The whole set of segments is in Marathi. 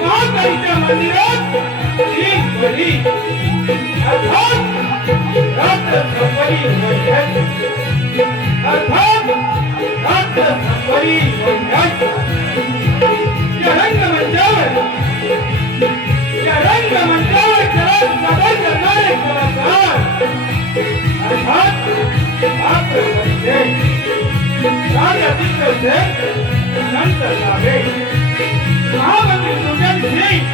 महाकालीच्या मंदिरात एक बळी अर्थात रात्र संपली अर्थात रात्र संपली या रंगमंचावर जरा सादर करणारे कलाकार अर्थात अनंत लाभे महामंत्री पूजन सिंह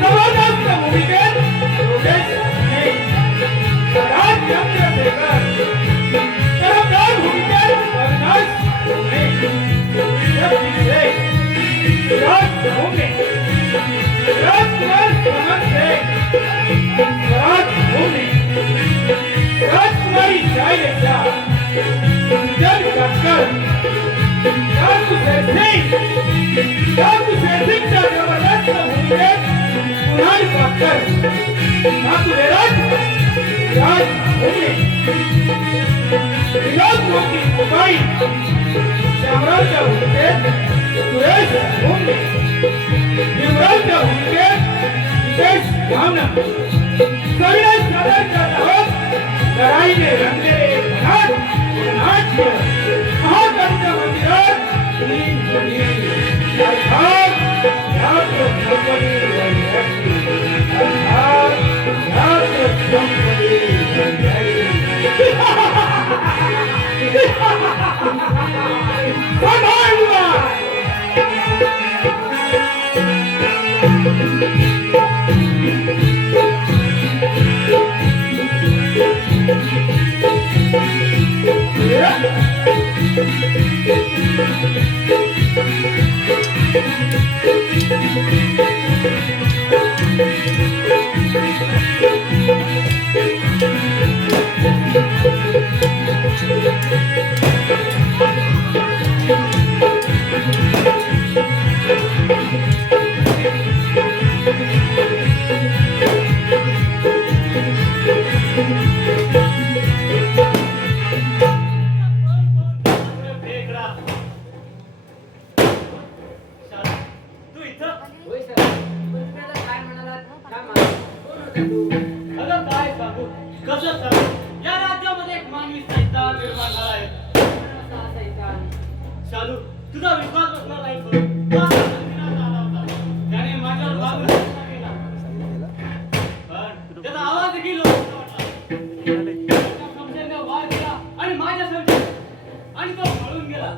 जबरदस्त भूमिकेत योगेश राज चंद्रशेखर तरफदार भूमिकेत अविनाश राजभूमि राजकुमार समन सिंह राजभूमि राजकुमारी शैलेशा जन कक्कर जादू सिंहच्या जबरदस्त भूमिकेत कुणाल कक्कर राजभूमि विनोद मोती मुंबई श्यामरावच्या भूमिकेत सुरेश भूमि भीमरावच्या भूमिकेत नितेश भावना सविनय सादरच्या नावात लढाईने रंगलेले नाट्य महाकालीच्या मंदिरात तुझा विश्वास बसणार नाही त्याने माझ्यावर त्याचा आवाज देखील वार केला आणि माझ्या समजेत आणि तो पळून गेला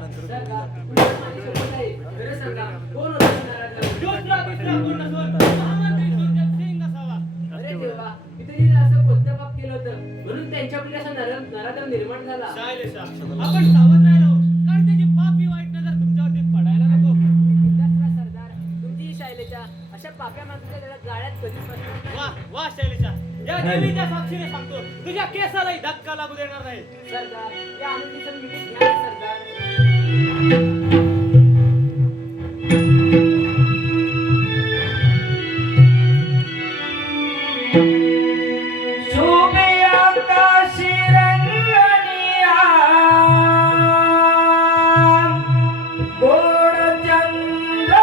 म्हणून त्यांच्याकडे असं नराधम निर्माण झाला. आपण सावध राहिलो कारण त्याची पापी वाईट नजर तुमच्यावरती पडायला नको. सरदार तुमची शैलेशा अशा पाप्या माणसाच्या त्याला जाळ्यात कधीच बसणार. वाह वाह शैलेशा, या देवीच्या साक्षीने सांगतो तुझ्या केसालाही धक्का लागू देणार नाही. सरदार या आनंदीचं मिटिंग घ्या सरदार. गोड चंद्र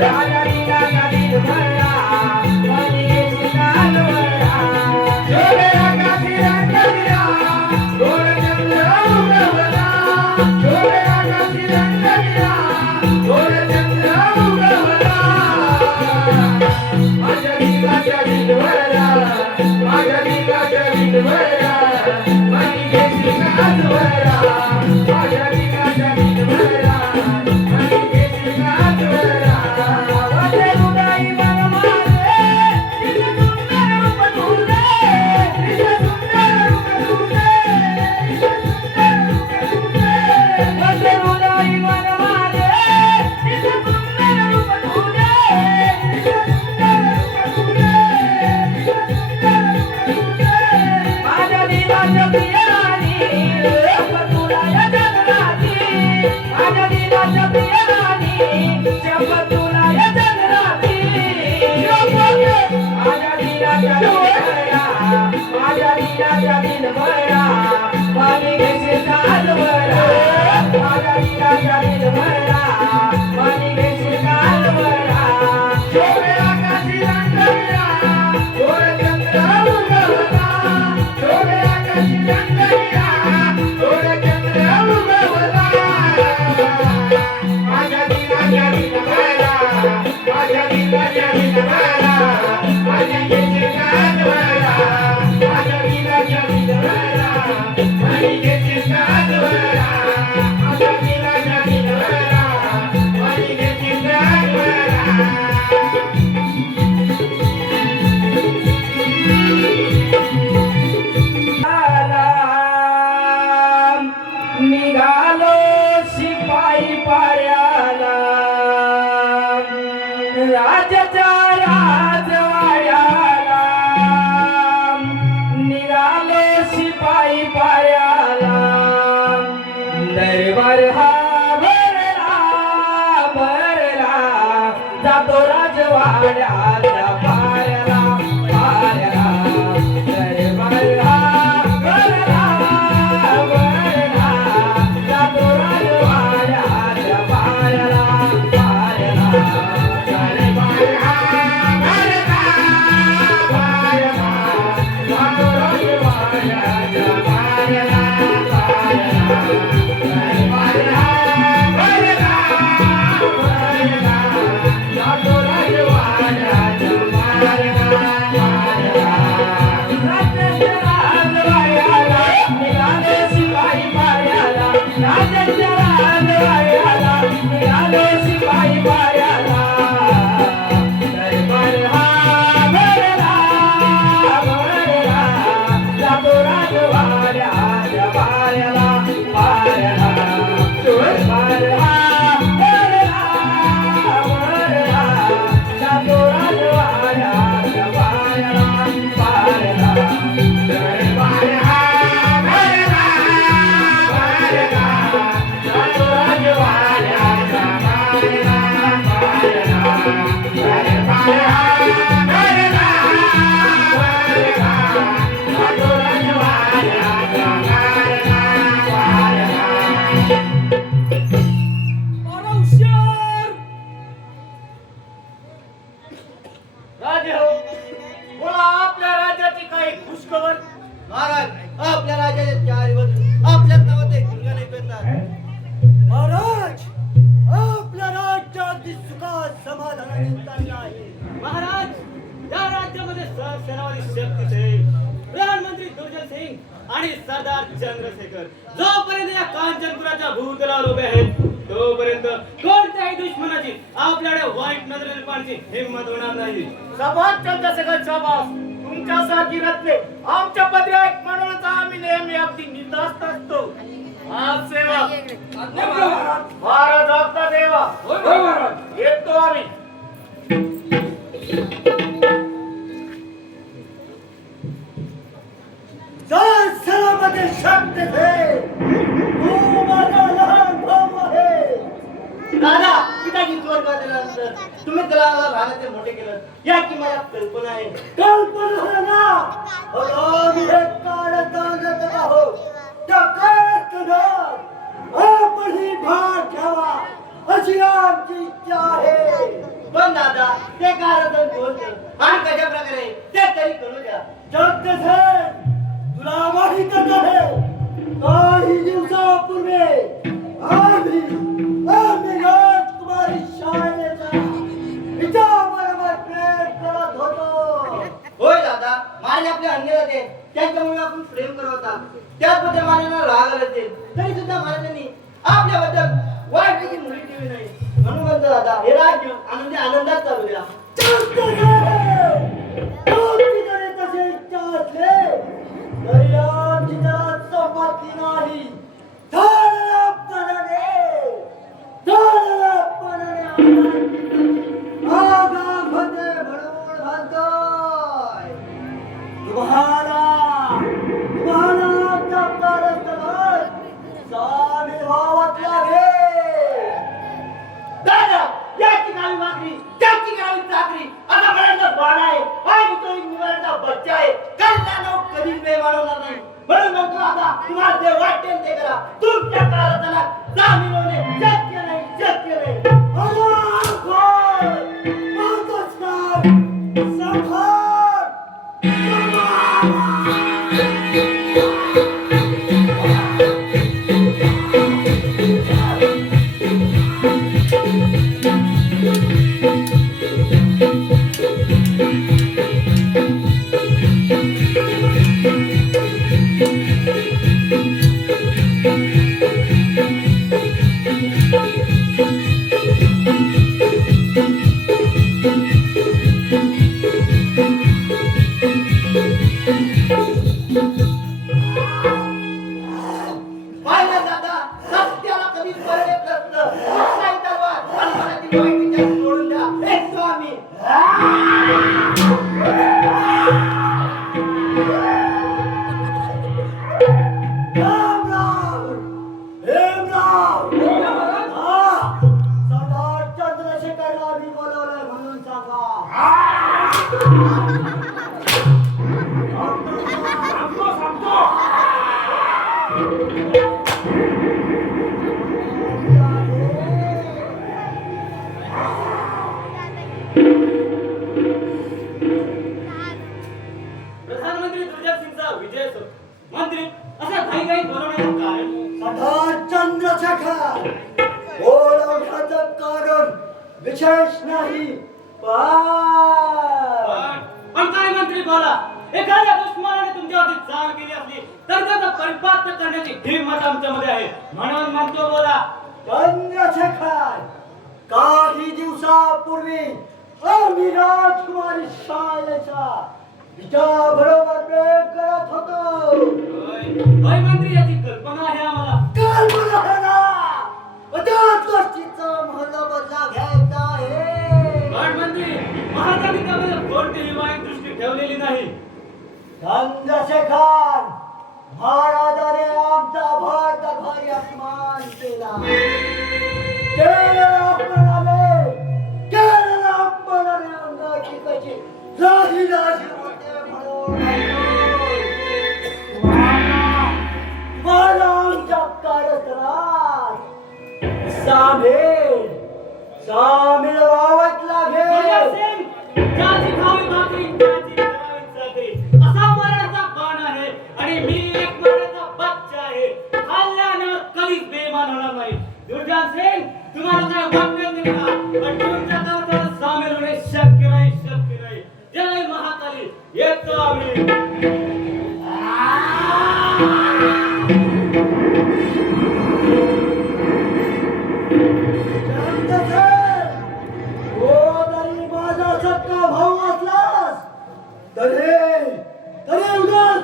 राजा दिनाचा दिन भरला मनी घेशील कालवडा शोभे आकाशी रंगविला गोड चंद्र उगवला शोभे आकाशी रंगविला गोड चंद्र उगवला माझ्या दिनाचा दिन भरला माझ्या दिनाचा दिन भरला मनी घेशील कालवडा माझ्या दिनाचा दिन भरला मनी घेशील कालवडा वंदे उदाई मन माझे निज सुंदर रूप तुझे निज सुंदर रूप तुझे निज सुंदर रूप तुझे वंदे उदाई मन माझे निज सुंदर रूप तुझे निज सुंदर रूप तुझे निज सुंदर रूप तुझे माझ्या दिलाच्या प्रिय राणी जप तुला या जगराती माझ्या दिलाच्या प्रिय राणी जप तुला या जगराती माझ्या दिलाच्या दिनभरा माझ्या दिलाच्या दिनभरा पाणी घेशील कालवडा माझ्या दिलाच्या दिनभरा पाणी घेशील कालवडा शोभे आकाशी रंगविला गोड चंद्र उगवला शोभे आकाशी रंगविला गोड चंद्र उगवला माझ्या दिलाच्या दिनभरा माझ्या दिलाच्या दिनभरा माझी घेशील कालवडा माझ्या दिलाच्या दिनभरा माझी घेशील कालवडा माझ्या दिलाच्या दिनभरा माझी घेशील कालवडा निघालो शिपाई पाड्याला राजाच्या राजवाड्याला निघालो शिपाई पाड्याला दरबार हा भरला जातो राजवाड्याला पाड्याला पाड्याला दरबार हा भरला जातो राजवाड्याला पाड्याला पाड्याला दरबार हा भरला पाड्याला जातो राजवाड्याला पाड्याला पाड्याला दरबार हा भरला जातो राजवाड्याला पाड्याला पाड्याला राजाच्या राजवाड्याला निघाले शिपाई पाड्याला राजाच्या राजवाड्याला निघाले शिपाई पाड्याला दरबार हा भरला भरला जातो राजवाड्याला पाड्याला पाड्याला दरबार हा भरला भरला जातो राजवाड्याला पाड्याला पाड्याला दरबार हा भरला भरला जातो राजवाड्याला पाड्याला पाड्याला दरबार हा भरला भरला जातो राजवाड्याला पाड्याला पाड्याला राजे हो, बोला आपल्या राज्याची काही खुशखबर. महाराज, आपल्या राज्याच्या चारी बाजू आपल्या नावात एक मुलगा नाही पेटणार. महाराज, आपल्या राज्यात सुखात समाधानाने चाललं आहे. महाराज, या राज्यामध्ये सेनापती शक्ती सिंग, प्रधानमंत्री दुर्जन सिंग आणि सरदार चंद्रशेखर जोपर्यंत या कांचनपुराच्या भूतलावर उभे आहेत तोपर्यंत कोणत्याही दुश्मनाची आपल्याकडे वाईट नजरेने पाहण्याची हिंमत होणार नाही. सभात चंद्रशेखर शाबास तुमच्यासारखी रत्ने आमच्या पदरी एक म्हणूनच आम्ही नेहमी अगदी निदास्त असतो. आज सेवा महाराज आपला देवा येतो आम्ही. सलामती शक्ती थे तू माझा लहान भाऊ आहे. दादा, पिताजी जोर दिल्यानंतर तुम्ही त्याला लहानाचे मोठे केलं याची मला कल्पना आहे. कल्पना आहे ना? आम्ही हे काढत आणत आहोत. त्या काळात आपण ही भाग घ्यावा अशी आमची इच्छा आहे. पण दादा ते कारण बोलत आणि कशा प्रकारे ते तरी करू द्या. तुला माहित आहे काही दिवसापूर्वी आम्ही राजकुमारी शाळेचा हिच्याबरोबर प्रेम करत होतो. होय दादा, माझे आपले अन्य होते त्यांच्यामुळे आपण प्रेम करत होता. त्याचबद्दल मला राग आला असेल तरी सुद्धा मला त्यांनी आपल्याबद्दल वाईट किती मुली ठेवली नाही. म्हणून म्हणतो दादा हे राज्य आनंदी आनंदात चालू द्या. तसे इच्छा असले तरी आमची घरात संपत्ती नाही. आगामध्ये म्हणून म्हणतोय तुम्हाला आमच्या कारस्थानात सामील व्हावंच लागेल. दादा याची गावी मागणी त्याची गावी चाकरी आता पर्यंत बाळ आहे आणि तो एक निवडचा बच्चा आहे. कल्याण कधीच बेवाडवणार नाही. म्हणून म्हणतो आता तुम्हाला जे वाटेल ते करा. तुमच्या कारस्थानात सामील होणे शक्य नाही, शक्य नाही. पाहिलं दादा, सत्याला कधीच बरं येत नसतं. नाही तलवार आणि मला ती वाईट विचार सोडून द्या. हे स्वामी राम राम हेम राम. सरदार चंद्रशेखरला मी बोलवलंय म्हणून सांगा. प्रधानमंत्री दुर्जय सिंगचा विजय असो. मंत्री असा काही काही बोलवण्याचं कारण सरदार चंद्रशेखर बोलवण्याचं कारण विशेष नाही. पण काय मंत्री बोला. एखाद्या दुश्मनाने तुमच्यावरती चाल केली असली तर त्याचा परिपात करण्याची हिंमत आमच्यामध्ये आहे. म्हणून म्हणतो बोला. चंद्रशेखर काही दिवसापूर्वी आम्ही राजकुमारी शाळेचा हिच्या बरोबर प्रेम करत होतो. होय मंत्री, याची कल्पना आहे आम्हाला. कल्पना आहे ना, त्याच गोष्टीचा महत्व बदला घ्यायचा आहे. पण मंत्री, महाराजांनी त्यामध्ये कोणतीही वाईट दृष्टी ठेवलेली नाही. चंद्रशेखर महाराजाने आमचा भारताभारी अपमान केला. केलेला अपमानाने अंगाची कशी लाजी लाजी होते म्हणून मला आमच्या कारस्थानात सामील व्हावंच लागेल. ज्याची खावी भाकरी त्याची करावी चाकरी असा मरणाचा बाण आहे आणि मी एक मरणाचा बच्चा आहे. खाल्ल्यानं कधीच बेमान होणार नाही. दुर्जन सिंग, तुम्हाला काय वाटलं नाही का? पण तुमच्या कारस्थानात सामील होणे शक्य नाही, शक्य नाही. जय महाकाली, येतो आम्ही.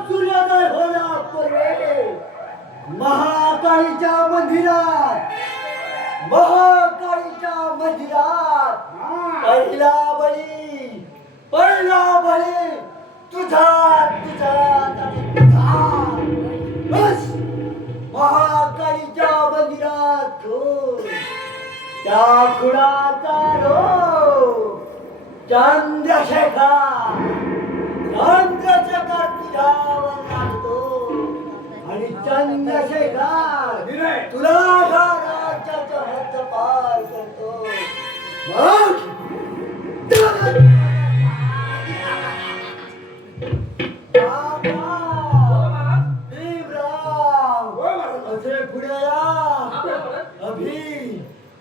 सूर्योदय होण्यापूर्वी महाकाळीच्या मंदिरात पहिला बळी तुझा बस महाकाळीच्या मंदिरात त्या खुडाचा चंद्रशेखर तुझ्यावर लागतो आणि चंद्रशेखर तुला राज्याचा हद्द पार करतो. मग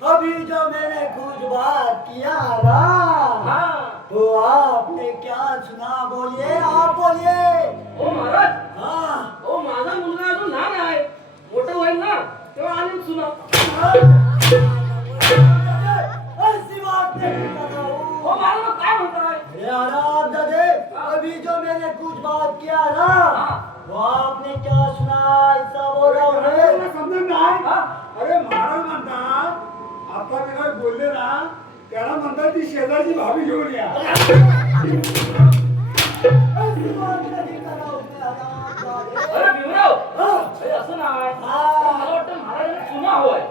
अभी जो मैंने कुछ बात किया ना, तो आपने क्या सुना? बोलिए, आप बोलिए. ओ महाराज, हाँ. ओ माझा मुलगा अजून लहान आहे, मोठं होईल ना तेव्हा आम्ही सुना. ऐसी बात नहीं कर रहा हूँ. ओ महाराज मग काय म्हणताय? अरे आराम दादे, अभी जो मैंने कुछ बात किया ना, वो आपने क्या सुना? ऐसा बोल रहा हूँ मैं. समजत नाही. अरे महाराज म्हणतात आता ते काय बोलले ना त्याला म्हणतात ती शेजारची भाभी घेऊन या. ऐसी बात नहीं कर रहा हूँ मैं, आराम दादे. अरे भीमराव, हाँ. अरे असं नाही. हा. मला वाटतं महाराजांना सुना हवाय.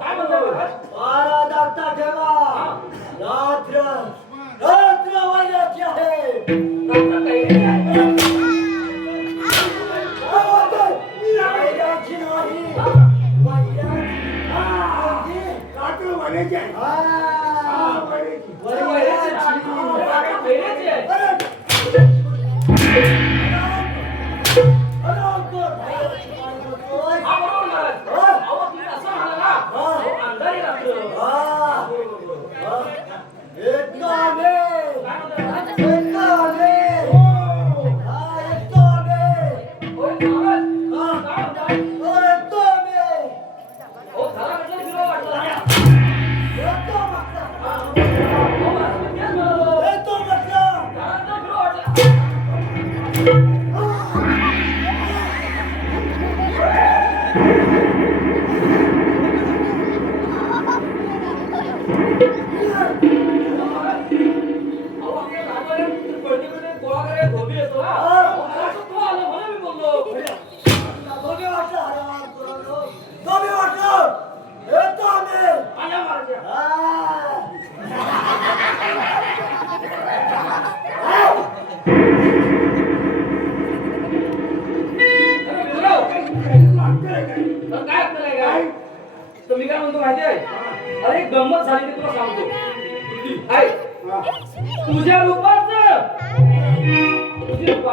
काय म्हणताय महाराज? डॉक्टर काही आहे? रात्र म्हणायची आहे. हा, म्हणायची. पहिल्याची आहे. हा बरोबर महाराज. अहो तुम्ही असं म्हणाला ना, अहो, अंधारी रात्र. होय महाराज. काय म्हणताय? हो झाला म्हटलं फिरवा वाटलं. हो महाराज, मी तेच म्हणालो. झाला तर फिरवा वाटलं. अहो, आपल्या लहानपणी पळतीकडे गोळा करायला धोबी येतो ना. अहो, मला वाटलं तू आला म्हणून मी बोललो. आल्या महाराज. अरे भीमराव, तर काय केलंय काय? तर मी काय म्हणतो माहिती आहे? अरे एक गंमत झाली ती तुला सांगतो. ऐक, तुझ्या रूपाचं तुझी रूपा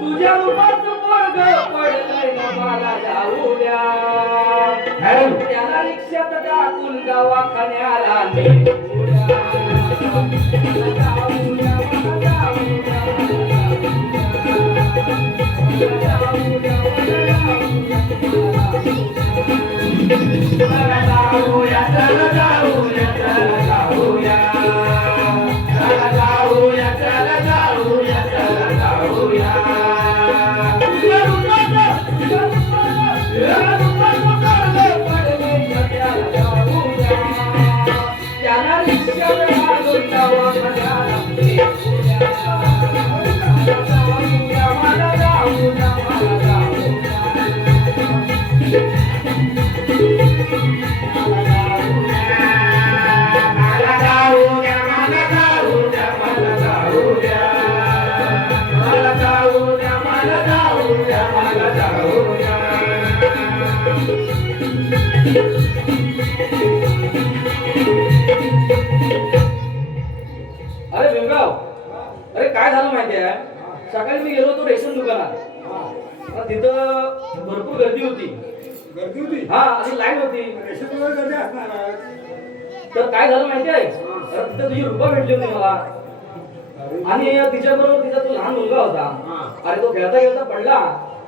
तुझ्या रूपाचं पोरग पडलंय ना मला जाऊ द्या. त्याला रिक्षात टाकून दवाखान्याला नेऊ द्या. मला जाऊ द्या, मला जाऊ द्या, मला जाऊ द्या, मला जाऊया, चला जाऊया, चला जाऊया, चला जाऊया, चला जाऊया, चला जाऊया. तुझ्या रूपाचं पोरगं पडलंय ना त्याला जाऊ द्या. त्याला रिक्षात घालून दवाखान्याला नेऊ द्या. मला जाऊ द्या, मला जाऊ द्या, मला जाऊ द्या. अरे भीमराव, अरे काय झालं माहितीये? सकाळी मी गेलो होतो रेशन दुकानात. आता तिथं भरपूर गर्दी होती. गर्दी होती. हा, अशी लाईन होती. रेशनवर गर्दी असणार आहे. तर काय झालं माहितीये? अरे तिथं तुझी रुपा भेटली होती मला. आणि तिच्या बरोबर तिचा तो लहान मुलगा होता. अरे तो खेळता खेळता पडला.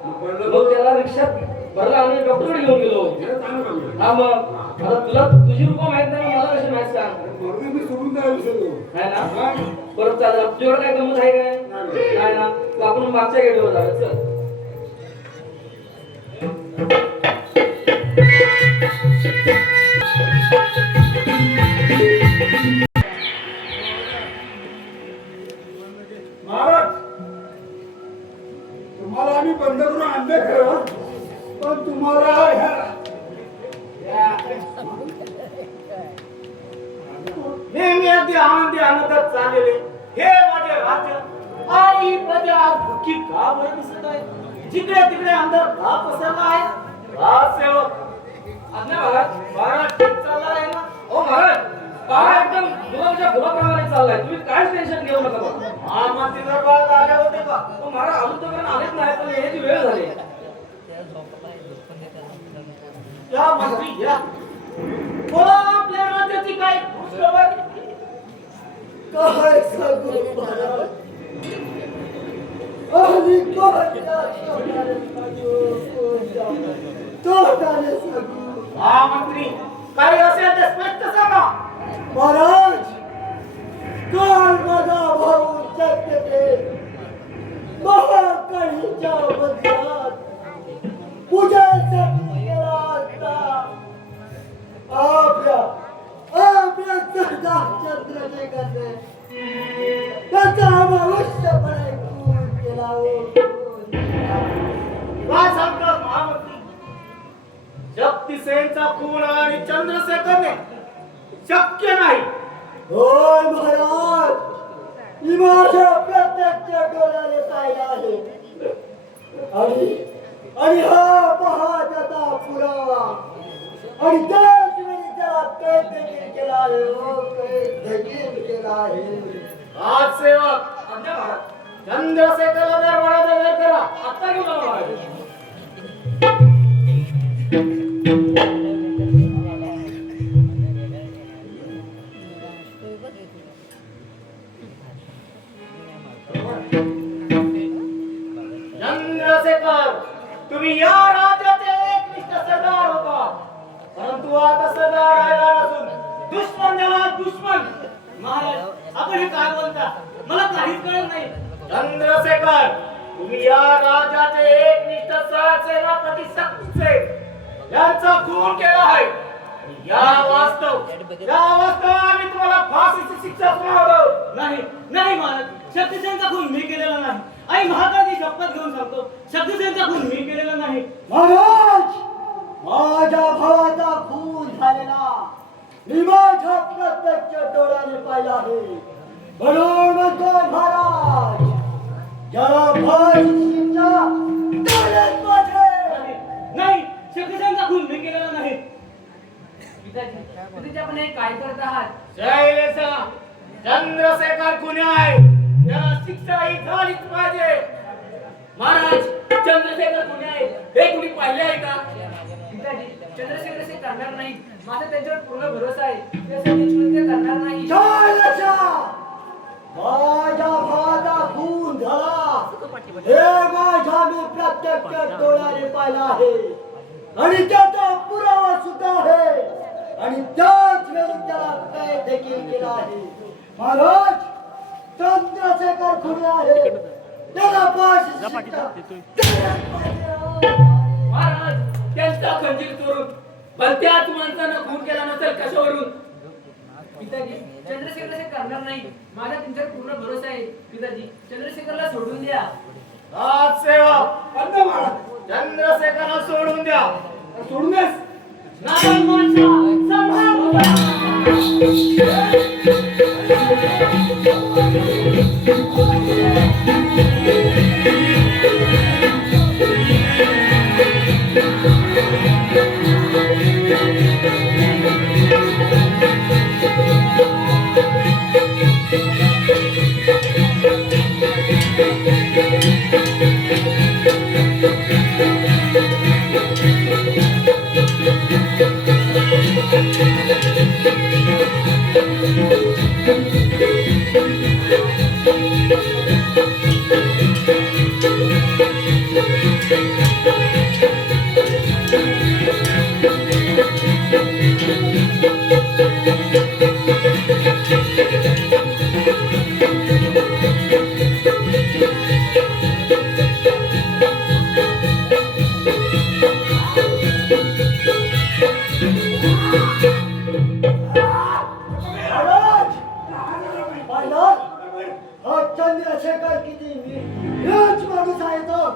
मग त्याला रिक्षात भरला आणि डॉक्टरकडे घेऊन गेलो. हा, मग आता तुला तुझी रूपा माहित नाही, मला कशी माहित सांग? मी सोडून द्यायला विसरलो. आहे ना? परत चालला. तुझ्याकडे काय गमत आहे काय? नाही ना? तू आपण मागच्या गेटवर जाऊया. चल. महाराज तुम्हाला आम्ही बंद करून आणले खरं, पण तुम्हाला नेहमी अगदी आनंदी आनंदात चाललेले हे माझे राज्य आणि ही प्रजा भुकी का बरं दिसत आहे? जिकडे तिकडे अंधार का पसरला आहे? सेवक आज्ञा महाराज. महाराज ठीक चालला आहे ना? ओ महाराज, पहा एकदम गुलाबाच्या फुलाप्रमाणे चाललाय. तुम्ही काहीच टेन्शन घेऊ नका बा. महामंत्री दरबारात आले होते का? ओ महाराज, अजूनपर्यंत आलेच नाही, पण येण्याची वेळ झाली. या मंत्री या. बोला आपल्या राज्याची काय खुशखबर? काय सांगू महाराज? आणि कोणत्या तोंडाने सांगू? महामंत्री काही असेल तर स्पष्ट सांगा. महाराज, काल माझा भाऊ चक्के महाकाळीच्या मंदिरात पूजेसाठी गेला असता आपल्या चंद्रशेखरने त्याचा अमावस्यपणे खून केला काय सांगतात महामंत्री? शक्तिसेनचा खून आणि चंद्रशेखरने शक्य नाही. होय महाराज, मी माझ्या प्रत्यक्ष डोळ्याने पाहिला आहे. आणि हा पहा त्याचा पुरावा. आणि त्याच वेळी त्याला कैद देखील केला आहे. हो, कैद देखील केला आहे. आज सेवक आज्ञा महाराज. चंद्रशेखरला दरबारात हजर करा. आत्ता घेऊन आलो महाराज. चंद्रशेखर, तुम्ही या राज्याचे एकनिष्ठ सरदार होता, परंतु आता सरदार राहिला नसून दुश्मन झाला दुश्मन. महाराज आपण हे काय बोलता? मला काहीच कळत नाही. चंद्रशेखर, तुम्ही या राज्याचे एकनिष्ठ सेनापती शक्तिसेन यांचा खून केला आहे. या वास्तव आम्ही तुम्हाला फाशीची शिक्षा सुनावतो. नाही महाराज, शक्तिसेनचा खून मी केलेला नाही. आई महाराजांची शपथ घेऊन सांगतो, शक्तिसेनचा खून मी केलेला नाही. महाराज, माझ्या भावाचा खून झालेला मी माझ्या प्रत्यक्ष डोळ्याने पाहिला आहे. म्हणून म्हणतो महाराज, ज्याला फाशीची शिक्षा झालीच पाहिजे. नाही, शक्तिसेनचा खून मी केलेला नाही. आपण हे काय करत आहात? शैलेशा, चंद्रशेखर खुनी आहे, त्याला शिक्षा ही झालीच पाहिजे. महाराज, चंद्रशेखर कुणी आहे हे कुणी पाहिले आहे का? पिताजी, चंद्रशेखर असे करणार नाही. माझा त्यांच्यावर पूर्ण भरोसा आहे. ते करणार नाही. शैलेशा, माझ्या भावाचा खून झाला हे माझ्या मी प्रत्यक्ष डोळ्याने पाहिला आहे. आणि त्याचा पुरावा सुद्धा आहे. आणि त्याच वेळी त्याला कैद देखील केला आहे. महाराज, चंद्रशेखर खुनी आहे, त्याला फाशीची शिक्षा द्यायलाच पाहिजे. महाराज, त्यांचा खंजीर चोरून पण त्याच माणसानं खून केला नसेल कशावरून? पिताजी, चंद्रशेखर असे करणार नाही. माझा त्यांच्यावर पूर्ण भरोसा आहे. पिताजी, चंद्रशेखरला सोडून द्या. राजसेवक, चंद्रशेखरला सोडून द्या. सोडून देस. नारायण माणसा, संभाळ उभा. चंद्रशेखर किती नीच माणूस आहे तो.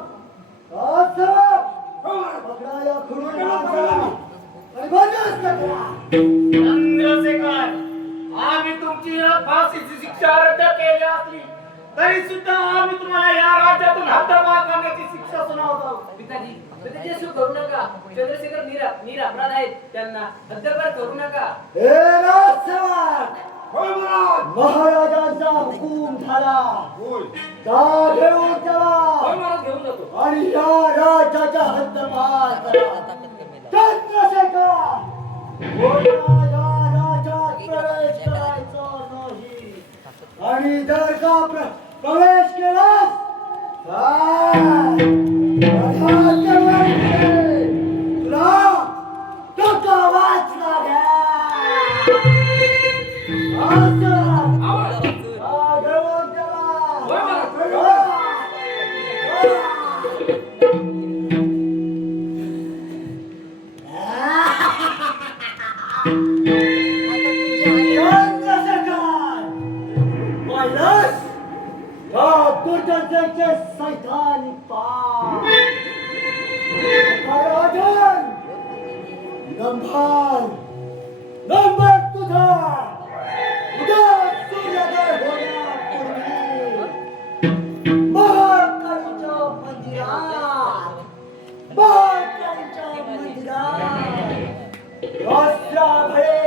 पकडा या खुडून आणि बंदोबस्त करा. चंद्रशेखर, आम्ही तुमची फाशीची शिक्षा रद्द केली असली तरी सुद्धा आम्ही तुम्हाला या राज्यातून हद्दपार करण्याची शिक्षा सुनावतो. पिताजी पिताजी असं करू नका. चंद्रशेखर निरपराध आहेत, त्यांना हद्दपार करू नका. हे राजसेवक, महाराजांचा हुकूम झाला. जा घेऊन चला महाराज घेऊन जातो. आणि या राज्याच्या हद्दपार करा. चंद्रशेखर, कोणा या राज्यात प्रवेश करायचा नाही. आणि जर का प्रवेश केलास तुला टोका वाचला घ्या. सैतानी पाप नंबर तुझा उद्या सूर्योदय होण्यापूर्वी महाकालीच्या मंदिरात दुसरा भळे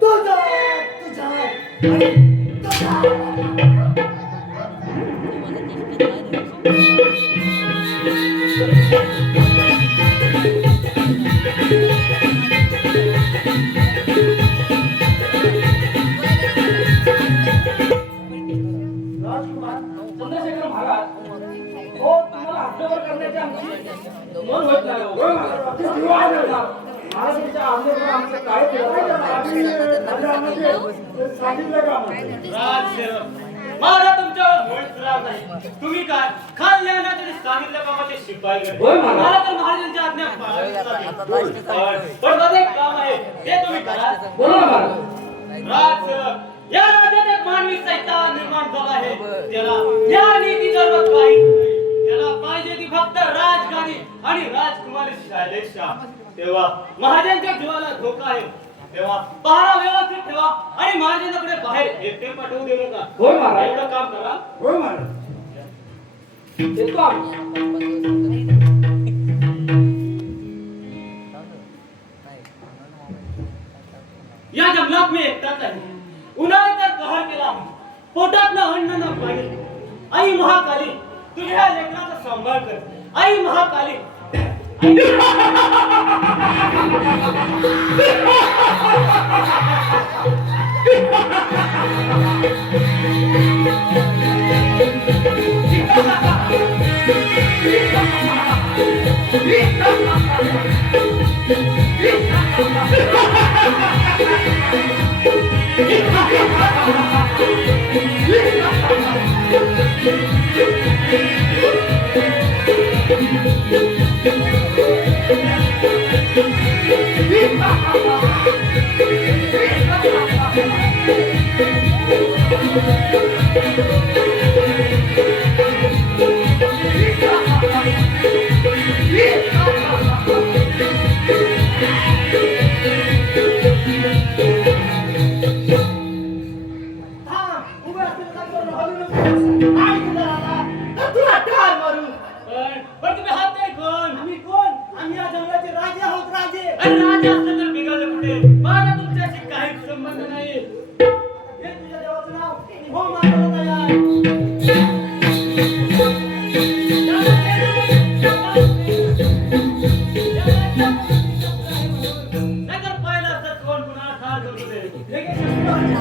तुझा आणि तुझा चंद्रशेखर महाराज, हो तुम्हाला हद्दपार करण्याची आमची मन होत नाही. महाराजांच्या आज्ञेवर आमचं काय केलं राजसेवक, माझा तुमच्यावर मुळीच राग नाही. तुम्ही काय खाल्यानं तरी सांगितलं कामाचे शिपाई करते. होय महाराज. मला तर महाराजांची आज्ञा पाळावीच लागेल. पण माझं एक काम आहे, ते तुम्ही करा. बोला ना महाराज. राजसेवक, या राज्यात एक मानवी सैतान निर्माण झाला आहे. त्याला न्याय सर्व काही नाही. त्याला पाहिजे ती फक्त राजगादी आणि राजकुमारी शैलेशा. तेव्हा महाराजांच्या जीवाला धोका आहे. तेव्हा पहारा व्यवस्थित ठेवा आणि महाराजांकडे बाहेर एकटे पाठवू देऊ नका. होय महाराज. एवढं काम करा. होय महाराज. येतो आम्ही. या जंगलात मी एकटाच आहे. उन्हाळ्याचा कहर केला. पोटात न अन्न न पाणी. आई महाकाली, तुझ्या लेकराचा सांभाळ कर. आई महाकाली, राजा असलं तर बिघडलं कुठे? माझा तुमच्याशी काहीच संबंध नाही. हे तुझ्या देवाचं नाव. हो मारायला तयार. नाहीतर पाहिलं असतं कोण कुणाला ठार करत होते. जय महाकाली.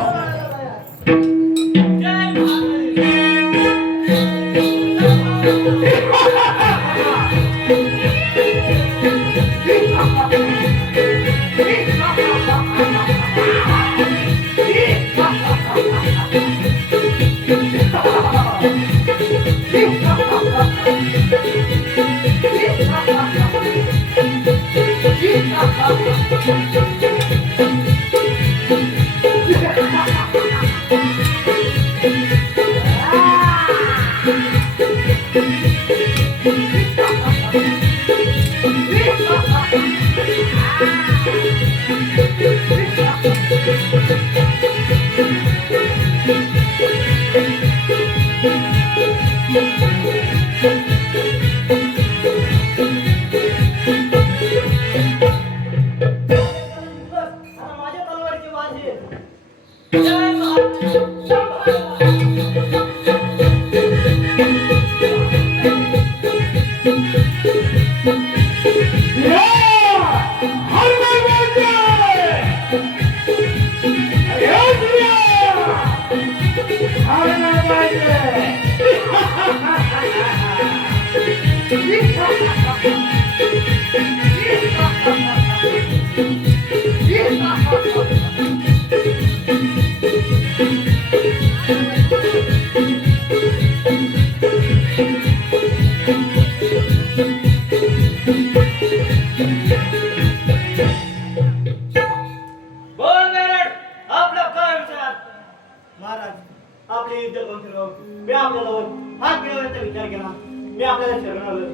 महाराज आपली इज्जत कोण ठेवावं? मी आपल्याजवळ हात मिळवण्याचा विचार केला. मी आपल्याला शरण आलो.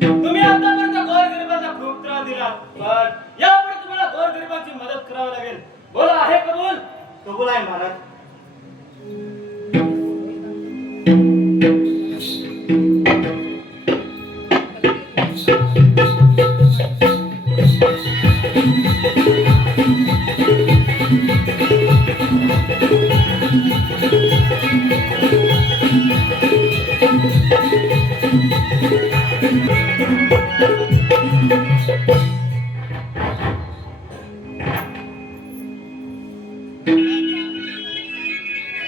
तुम्ही आतापर्यंत गोरगरिबांना खूप त्रास दिला, पण यापुढे तुम्हाला गोरगरिबांची मदत करावी लागेल. बोला, आहे कबूल? कबूल आहे महाराज.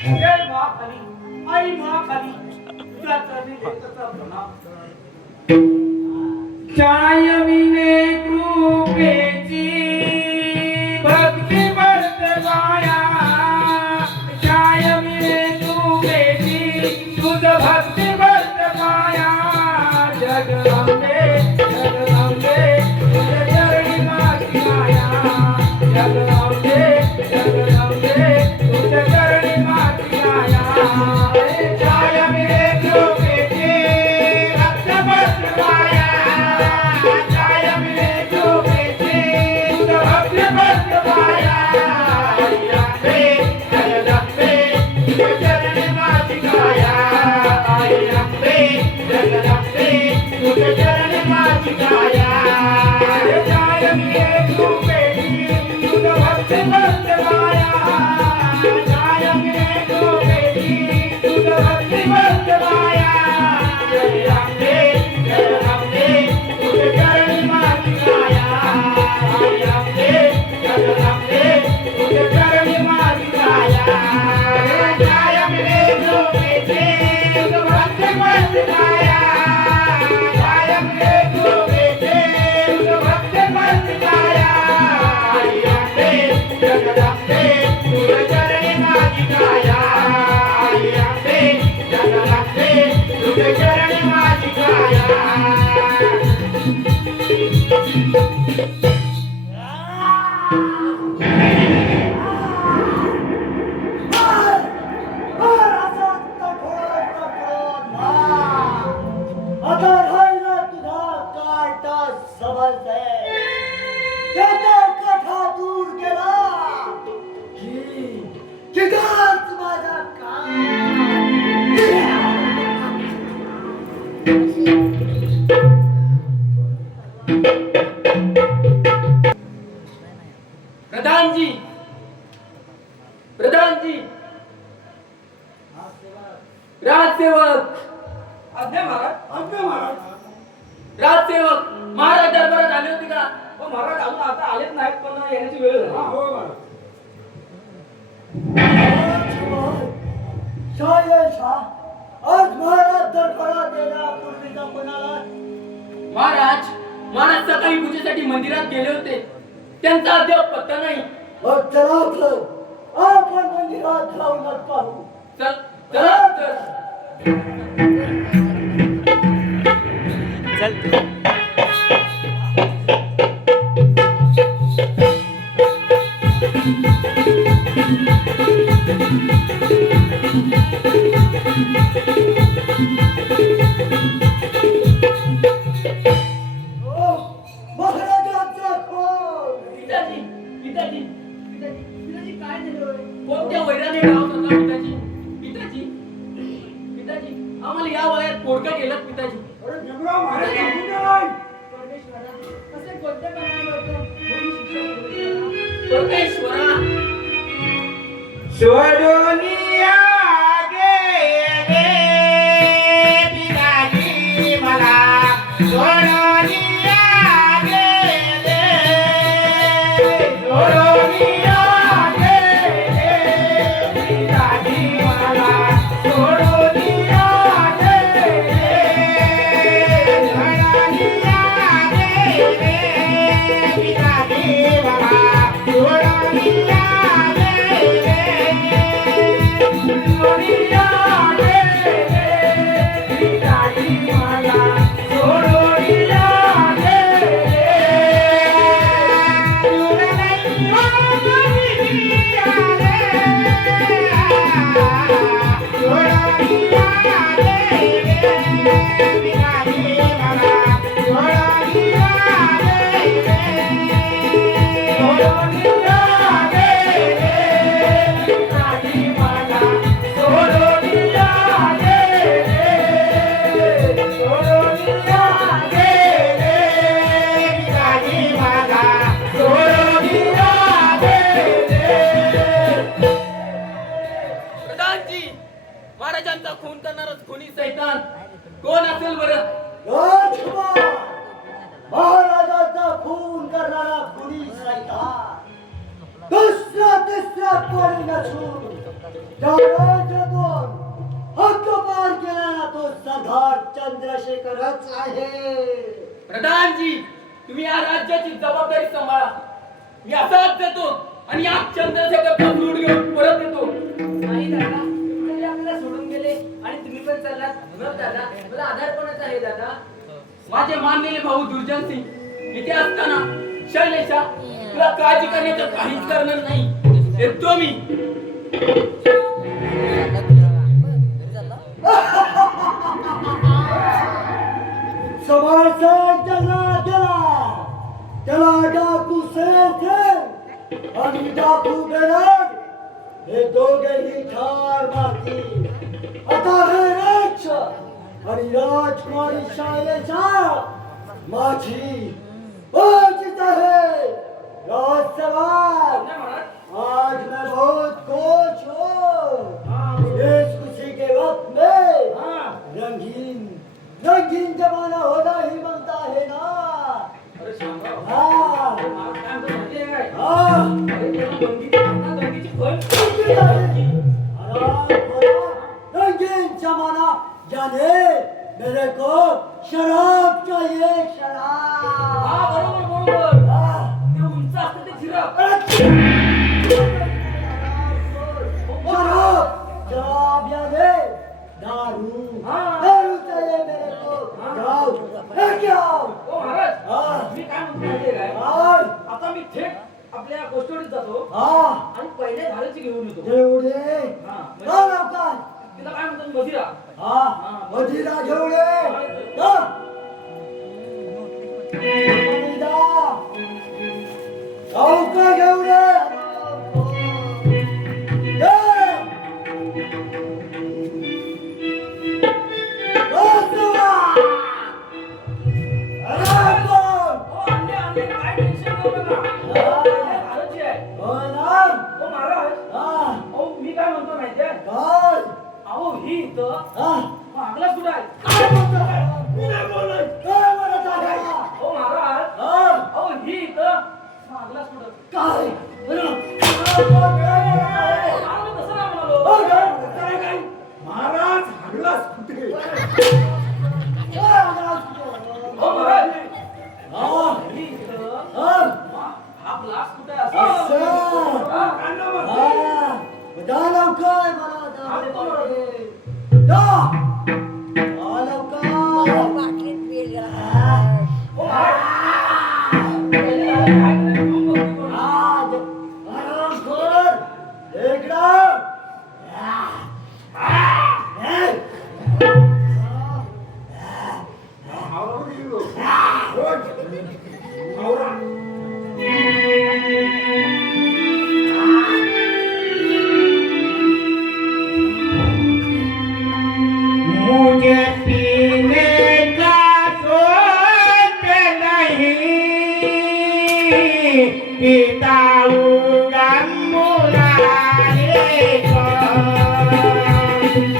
जय महाकाली, आई महाकाली, तुझ्या चरणी लेकचा प्रणाम. चायविने कृपेची भक्ती वर्तवाया, चायविने कृपेची तुझ भक्ती वर्तवाया. जगदंबे जगदंबे तुझ चरणी माझी माया, जगदंबे जगदंबे तुझ चरणी माझी माया. चायविने कृपेची भक्त वर्तवाया, चायविने कृपेची तुझ भक्ती वर्तवाया. जगदंबे जगदंबे तुझ चरणी माझी माया, जगदंबे जगदंबे तुझ चरणी माझी माया. चायविने कृपेची तुझ भक्ती वर्तवाया, चायविने कृपेची तुझ भक्ती वर्तवाया. जगदंबे जगदंबे तुझ चरणी माझी माया, जगदंबे जगदंबे तुझ चरणी माझी माया. चायविने कृपेची तुझ भक्ती वर्तवाया, चायविने कृपेची तुझ भक्ती वर्तवाया. जगदंबे जगदंबे तुझ चरणी माझी माया, जगदंबे जगदंबे तुझ चरणी माझी माया. आता राहिला तुझा काटा सबल आहे. त्याचा कथा दूर केला की गाच माझा प्रधानजी, प्रधानजी, राजसेवक, आज्ञा महाराज. आज्ञा महाराज. राजसेवक महाराज दरबारात आले होते का? हो महाराज, अजून आता आलेच नाहीत, पण येण्याची वेळ झाली. हो महाराज. आज महाराज दरबारात देण्यापूर्वीचा कोणाला महाराज, महाराज सकाळी पूजेसाठी मंदिरात गेले होते. त्यांचा अद्याप पत्ता नाही. चला आपण मंदिरात जाऊनच पाहू. चल चला तर. महाराजांचा खोल. पिताजी, पिताजी, पिताजी, पिताजी काय झालं? कोणत्या वैराने डाव करता पिताजी? पिताजी, पिताजी, आम्हाला या वयात पोरका गेलं पिताजी. अरे भीमराव महाराज सांगून द्या नाही. असे कोणत्या कारणाने होतं? परमेश्वरा, सोडूनिया गेले पिताजी मला, सोडूनिया गेले, सोडूनिया गेले पिताजी मला, सोडूनिया गेले, सोडूनिया गेले पिताजी मला, सोडूनिया गेले. महाराजांची महाराजांचा खून करणारच खुनी सैतान कोण असेल बरं? राजकुमार महाराजाचा खून करणारा खुनी सैतान दुसऱ्या तिसऱ्या कोणी नसून त्या राज्यातून हद्दपार केलेला तो सरदार चंद्रशेखरच आहे. प्रधानजी तुम्ही या राज्याची जबाबदारी सांभाळा. मी असाच देतो आणि या चंद्रशेखरचा लूट घेऊन परत येतो. नाही दादा, ते आपल्याला सोडून गेले आणि तुम्ही पण चाललात. मग दादा, मला आधार कोणाचा आहे दादा? माझे मानलेले भाऊ दुर्जन सिंग इथे असताना शैलेशा तुला काळजी करण्याचं काहीच करणार नाही. येतो मी. समाजचा जला गेला त्याला डाकू सेठ आणि डाकू बेलाट हे दोघेही ठार मारतील. आता हे राज आणि राजकुमारी शैलेशा माझी उचित आहे. राजसवार आज मैं बहुत खुश हूँ. इस खुशी के वक्त में रंगीन जमाना होना ही बनता है ना. अरे शामराव, हाँ आज काय होतं माहिती आहे काय? हाँ अरे तेव्हा बंदीची फळ रंगीन जमाना यानी मेरे को शराब चाहिए. हा शराब बरोबर बरोबर. हाँ. ते उंच असतं ते झिरप. शराब शराब यानी दारू. हाँ. दारू चाहिए मेरे को. जाओ लेके आओ. ओ महाराज हाँ. मी काय म्हणतो माहिती आहे काय? हाँ. आता मी थेट आपल्या गोष्टीवरच जातो हाँ. आणि पहिले धाराची घेऊन येतो. घेऊन ये. हा, जा लवकर. तिला काय म्हणतात मदिरा. हाँ मदिरा घेऊन ये. जा. मदिरा. लवकर घेऊन ये. ये. वासुदेवा. अरे कोण? ओ आणले काय टेन्शन घेऊ नका. पहिले धाराची आहे. होणार? ओ महाराज हाँ. अहो मी काय म्हणतो माहिती आहे? काय? अहो ही इथं हाँ. मागला कुठं आहे? काय बोलतोय? मी नाही बोलत. काय बोलत आहे? ओ महाराज हाँ. अहो ही इथं मागला कुठं? काय? काय बोलत आहे? आम्ही तसं नाही म्हणालो. हो, काय बोलत आहे? काय? महाराज हल्लाच कुठे? काय हल्लाच कुठे? ओ महाराज हाँ. ही इथं हाँ. हा ग्लास कुठे आहे? असं. हा. हाँ. जा लवकर मला जा. हा, देतो महाराज. जा. जा लवकर. ओ महाराज पहिले काय करायचं मग बघू. आज आराम कर. इकडं. मुझे पीने का सोच नहीं पीता हूँगा मुरारे को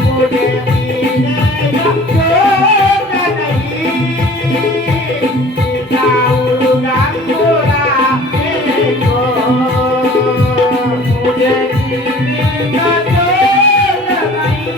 मुझे पीने का सोच नहीं पीता हूँगा मुरारे को मुझे पीने का सोच नहीं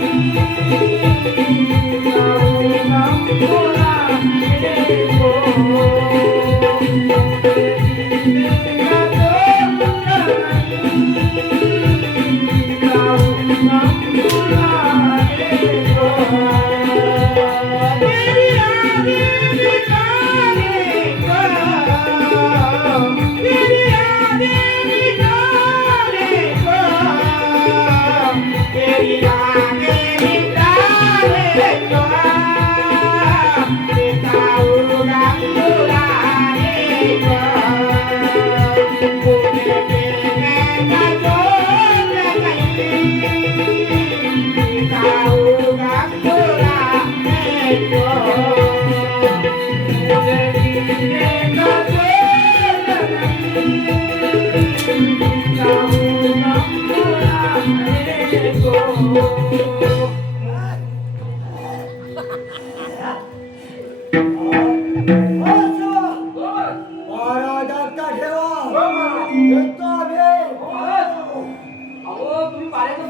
Oh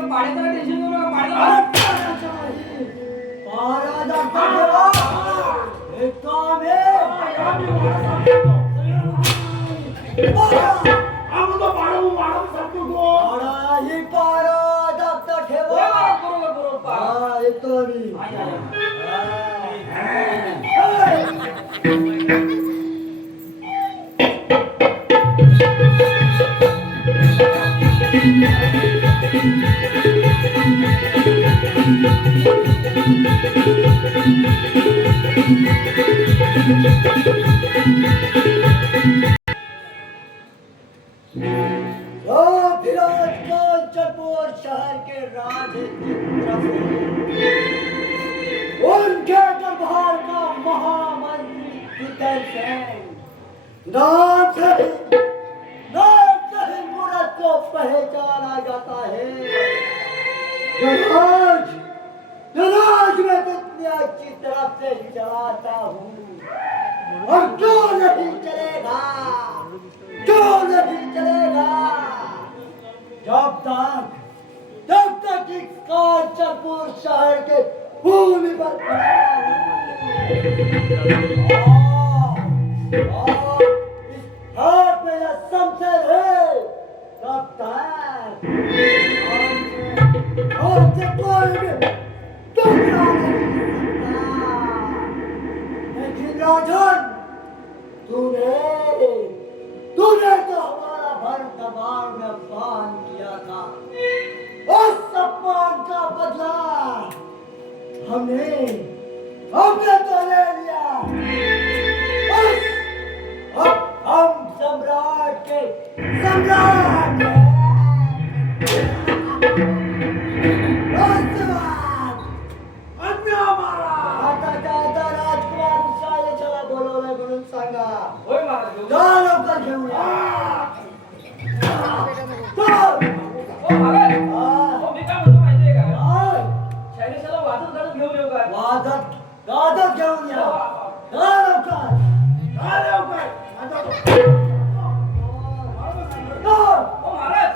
पाण्याचं काही टेन्शन घेऊ नका, पाण्याचं बरोबर बरोबर पाहा. आई, आई. शहर के राजे उनके दरबार का महामंत्री पीटर सेन नाम से मूरत को पहचाना जाता है। जनाज मैं दुनिया की तरफ से चलाता हूँ और क्यों नहीं चलेगा, क्यों नहीं चलेगा जब तक इस कांचनपुर शहर के भूमि पर इस हाथ में यह शमशेर है तब तक हमसे कोई भी टुकड़ा नहीं सकता। लेकिन राजन तूने तो हमारा भर दरबार में अपमान किया था, उस अपमान का बदला हमने तो ले लिया। अब हम सम्राट के सम्राट हैं। आता राजकुमार शाळे चला बोलवलंय म्हणून सांगा. होय महाराज. जा लवकर घेऊन या. हो महाराज. हो, मी काय म्हणतो माहितीये का? शैलेशाला वाजत गाणं घेऊन येऊ काय? गाजत घेऊन या. जा लवकर. हो महाराज.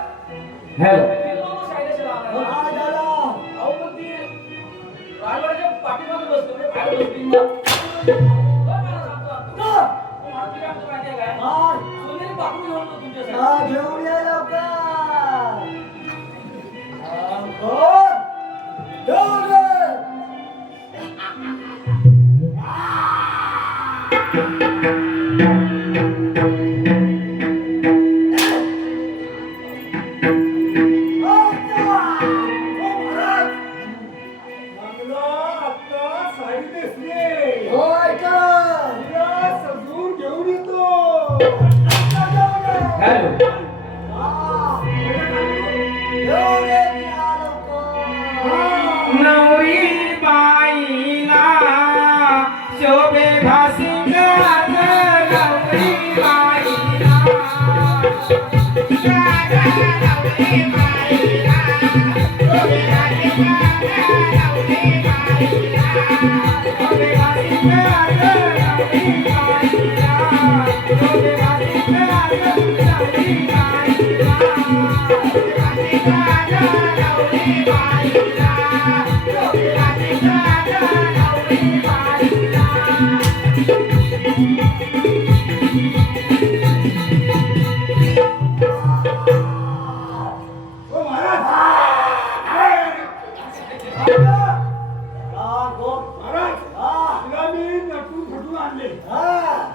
हॅलो गेलो होतो शैलेशाला आणायला. अहो पण ती राजवाड्याच्या पाठीमागे बसतो रे, बाहेर बसली ना. हो महाराज, आणतो. हो महाराज, मी काय म्हणतो माहितीये काय? सोनेरी पाखरू घेऊन येतो तुमच्यासाठी. घेऊन या लवकर. घेऊन ये. होय का? हॅलो घेऊन ये तिला लवकर. नवरी बाईला शोभे भासिंगार नवरी बाईला नवरी बाईला शोभे भासिंगार नवरी बाईला शोभे भासिंगार नवरी बाईला शोभे भासिंगार नवरी बाईला शोभे भासिंगार नवरी बाईला शोभे भासिंगार नवरी बाईला.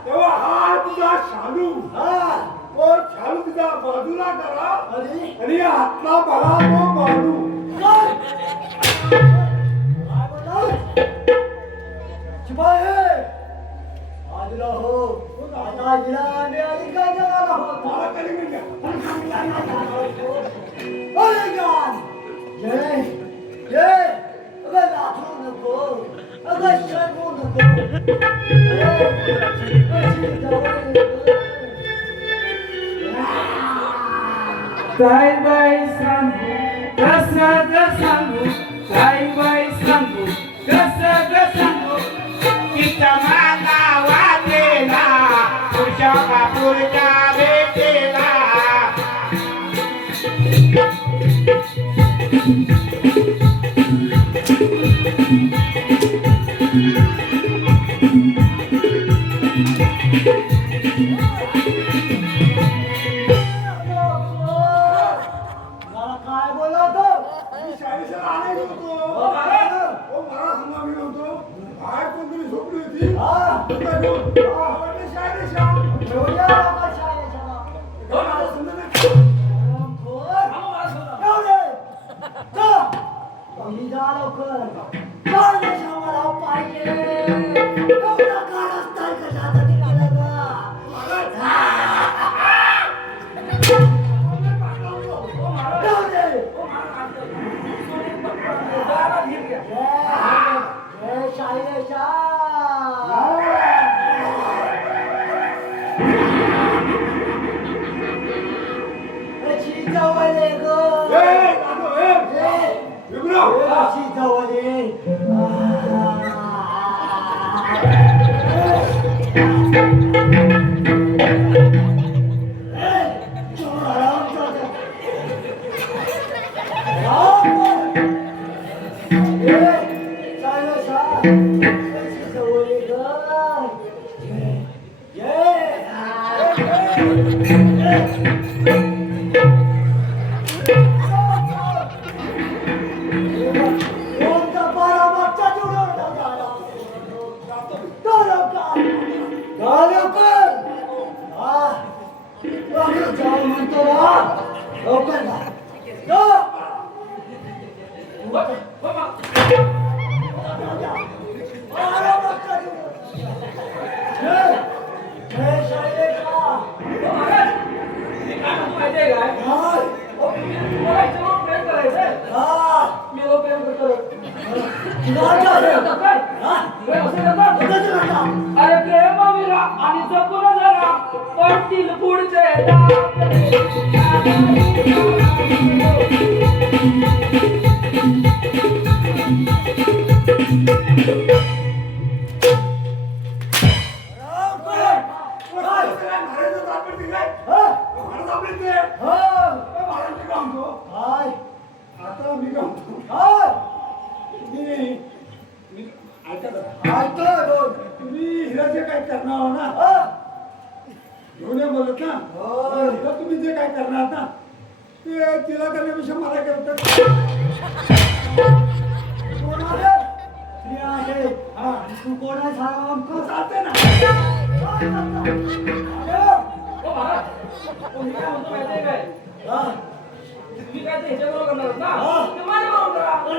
तेव्हा हा तुझा शालू और शालू तुझा बाजूला करा आणि हातला भरा तो बालू. काय बाई सांगू कसं ग सांगू काय बाई सांगू कसं ग सांगू तिचा मला वाटेला तुझ्या बापूरच्या भेटेला मला काय बोलवतो मी शाळेला आणायला होतो. हो, महाराज. हो, मला सांगा मी होतो. बाहेर कोणतरी झोपली होती. हा. काय बोल? हा, वाटलं शाळेला शाळा. ठेवूया बाबा शाळेच्या. हो, महाराज. समजा नाही. हा, महाराज, बोला. जाऊ दे. जा. पहिली जा लवकर. चालेल शाळेला पाहिजे. एवढा काळ असताना कशासाठी केलं गं? जाऊ दे. जय शाळेच्या. अशी जवळ गं. ए, दादू, ए. विक्रम. अशी जवळ म्हणतो ना लवकर जा. जा. हो, हो, महाराज. हो, महाराज. मी काय म्हणतो माहितीये काय? हो, मला हिच्यावर प्रेम करायचंय. मी एवढं प्रेम करतो. काय असं करतात? अरे प्रेमवीरा आणि जपून जरा पडतील पुढचे महाराजाचं आपण ते काय? महाराज आपले ते. महाराज मी काय म्हणतो? आता मी काय म्हणतो? मी ऐका जरा. तुम्ही हिरा जे काय करणार आहात ना, घेऊन ये बोलत ना. हिरा तुम्ही जे काय करणार आहात ना, ते तिला करण्यापेक्षा मला करतात. तू कोण आहे सांग चालते ना. हो, महाराज. हो, मी काय म्हणतो माहितीये काय? तुम्ही काय ते ह्याच्याबरोबर करणार आहात ना? ते माझ्याबरोबर करा. हो,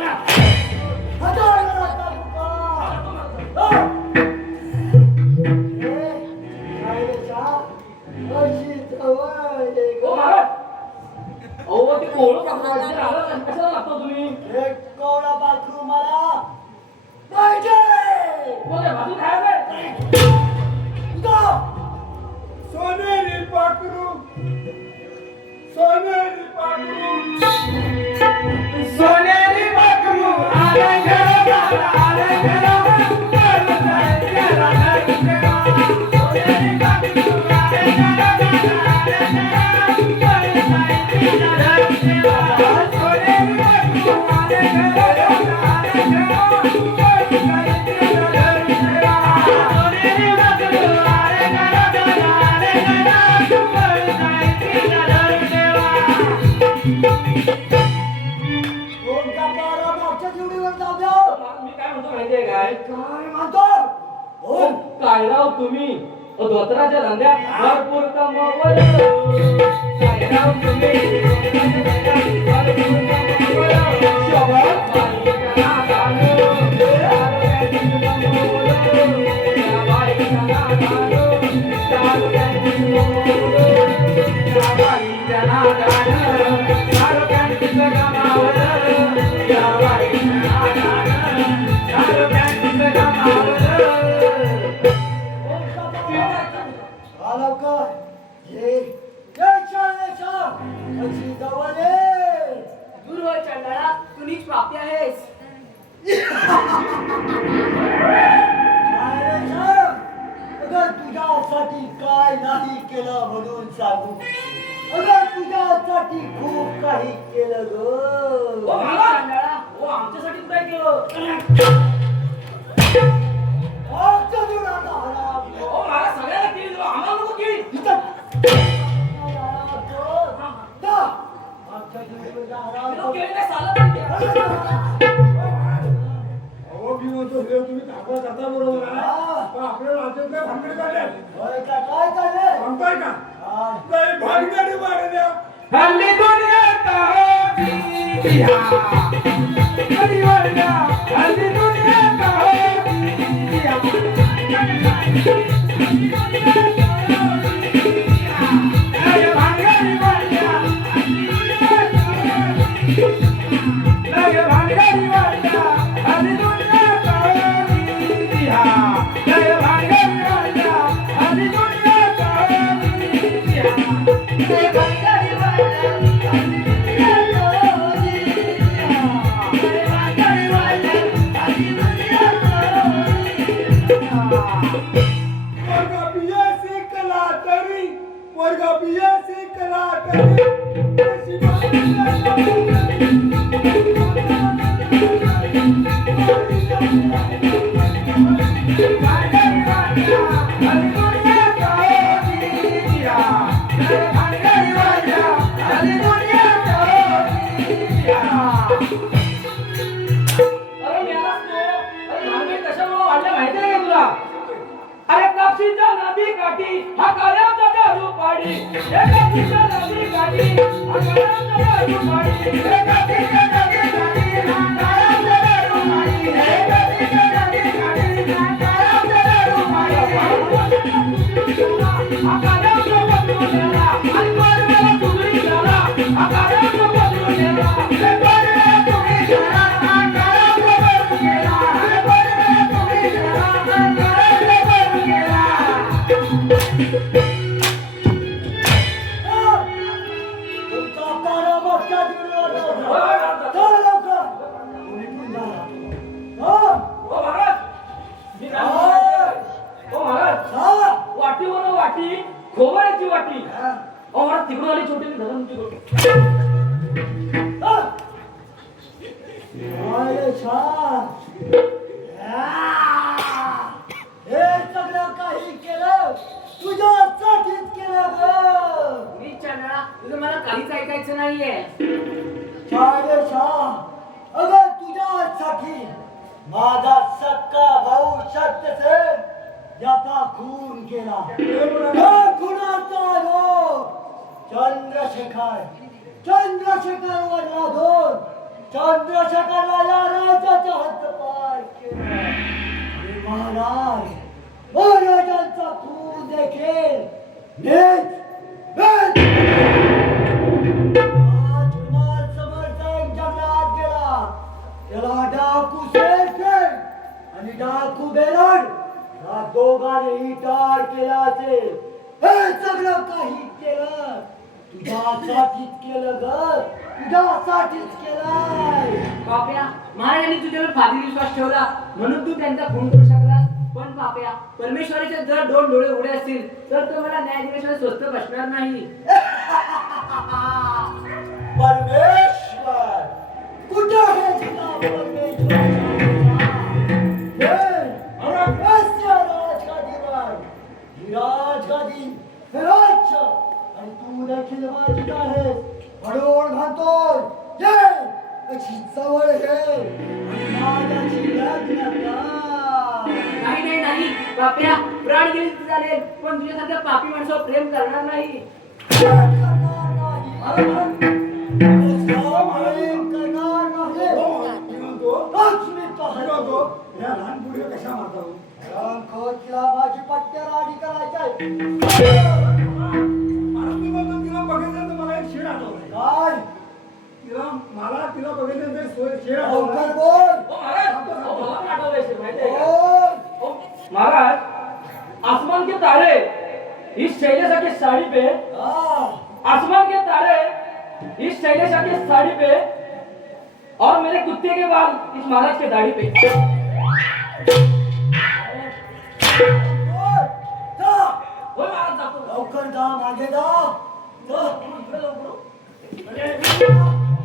महाराज. अहो, ते कोवळं पाखरू वाटते. रागाला कशाला लागता तुम्ही? कोवळा पाखरू मला पाहिजे. हो, ते भाजून खायचंय. सोनेरी पाखरू, सोनेरी पाखरू, सोनेरी पाखरू आले घरा, आले घरा, सोनेरी पाखरू आले कोणता पारा मागच्या जीवडीवर जाऊ द्या. मी काय म्हणतो माहितीये काय? काय म्हणतो? हो, काय राव तुम्ही धोत्राच्या धंद्यात भरपूर कमवलं. काय राव तुम्ही धोत्राच्या धंद्यात भरपूर कमवलं. शोभत बाईच्या नादानं, दारुड्याची कमवलं. त्या बाईच्या नादानं, दारुड्याची कमवलं. त्या बाईच्या नादानं, दारुड्याची कमवलं. त्या बाईच्या नादानं, दारुड्याची कमवलं. दूर हो चंडाळा, तू नीच पापी आहेस. तुझ्यासाठी काय नाही केलं म्हणून सांगू. अगं तुझ्यासाठी खूप काही केलं ग. आजच्या दिवसाचा हराम. ओ महाराज सगळ्याला केली दिलं, आम्हाला नको केली. इथं. जा. आजच्या दिवसाचा हराम. मी केली नाही, चालत नाही ते. अहो, मी म्हणतो हे तुम्ही कारभार करता बरोबर आहे. पण आपल्या राज्यात काय भानगडी काढल्या? काय काढले? सांगताय का? नाही, भानगडी मारल्या. हल्ली दुनियात होती या. कधी वळल्या, हल्ली दुनियात होती या. लय भानगडी वळल्या, लय भानगडी वळल्या, हल्ली दुनियात होती या. लय भानगडी वळल्या, हल्ली दुनियात होती या. लय भानगडी वर्ग बिया शिकला तरी, वर्ग बिया शिकला तरी, अरे मेलास तू. अरे भानगड कशामुळे वाढल्या माहिती आहे का तुला? अरे कापशीच्या नदी काठी हा काळ्याचा दारू पाडी. हे कापशीच्या नदी काठी हा काळ्याचा दारू पाडी. हे कापशीच्या नदी काठी हा काळ्याचा दारू पाडी. हे कापशीच्या नदी काठी हा काळ्याचा दारू पाडी. हा काळ्याचा बदलून गेला आणि कोरड्याला तुगडी झाला. हा काळ्याचा बदलून गेला. हे कोरड्याला तुगडी झाला. हा काळ्याचा बदलून गेला. हे कोरड्याला तुगडी झाला. हा काळ्याचा बदलून गेला. तुमचा काळा मोठा दिवस. चल लवकर. हा. ओ महाराज, मी काय म्हणतोय? ओ महाराज, हा. वाटीवर वाटी, खोबऱ्याची वाटी. हा. ओ महाराज, तिकडून आली छोटी धरण तुमची गोष्ट. हा. अरे छान. हे सगळं काही केलं तुझ्यासाठीच केलं ग. मी चंद्रा तुझं मला काहीच ऐकायचं नाहीये. छान छान. अगं तुझ्यासाठी माझा सक्का भाऊ सत्यसेन याचा खून केला. त्या खुनाचा आरोप चंद्रशेखर चंद्रशेखरवरला धरून चंद्रशेखरला या राजाचा हद्दपार केला. आणि महाराजांचा खून देखील नीच राजकुमार समर्थक जंगलात गेला. त्याला डाकू शेरखेड आणि डाकू बेलड या दोघांनीही ठार केल्याचे. हे सगळं काही केलं तुझ्यासाठीच केलं ग. तुझ्यासाठीच केलंय. पाप्या महाराजांनी तुझ्यावर फादी विश्वास ठेवला म्हणून तू त्यांचा खून करू शकलास. पण पाप्या परमेश्वराचे जर दोन डोळे उघडे असतील तर तो मला न्याय दिल्याशिवाय स्वस्त बसणार नाही. परमेश्वर कुठे आहे तुझा परमेश्वर? राजगादीवर ही राजगादी हे राज्य आणि तू देखील माझीच आहेस म्हणून म्हणतोय ये अशी जवळ घे आणि माझ्याशी लग्न कर. नाही नाही नाही पाप्या प्राण गेले तरी चालेल पण तुझ्यासारख्या पापी माणसावर प्रेम करणार नाही. करणार नाही. प्रेम करणार नाही. लक्ष्मी पाहतो या लहान मुलीला कशा मारतो. तिला माझी पट्ट्या राडी करायची तिला बघितलं तर मला एक शेड आठवलं. काय तिला बघितलं तर शेड आठवलं. बोल. ओ महाराज, ओ मला पण आठवलंय शेर, माहिती आहे का? बोल. ओ महाराज, आसमान के तारे इस शैलेशा की साड़ी पे, आसमान के तारे इस शैलेशा की साड़ी पे और मेरे कुत्ते के बाल इस महाराज के दाढ़ी पे. बोल. जा. ओ महाराज जातो. लवकर जा मागे जा. जा.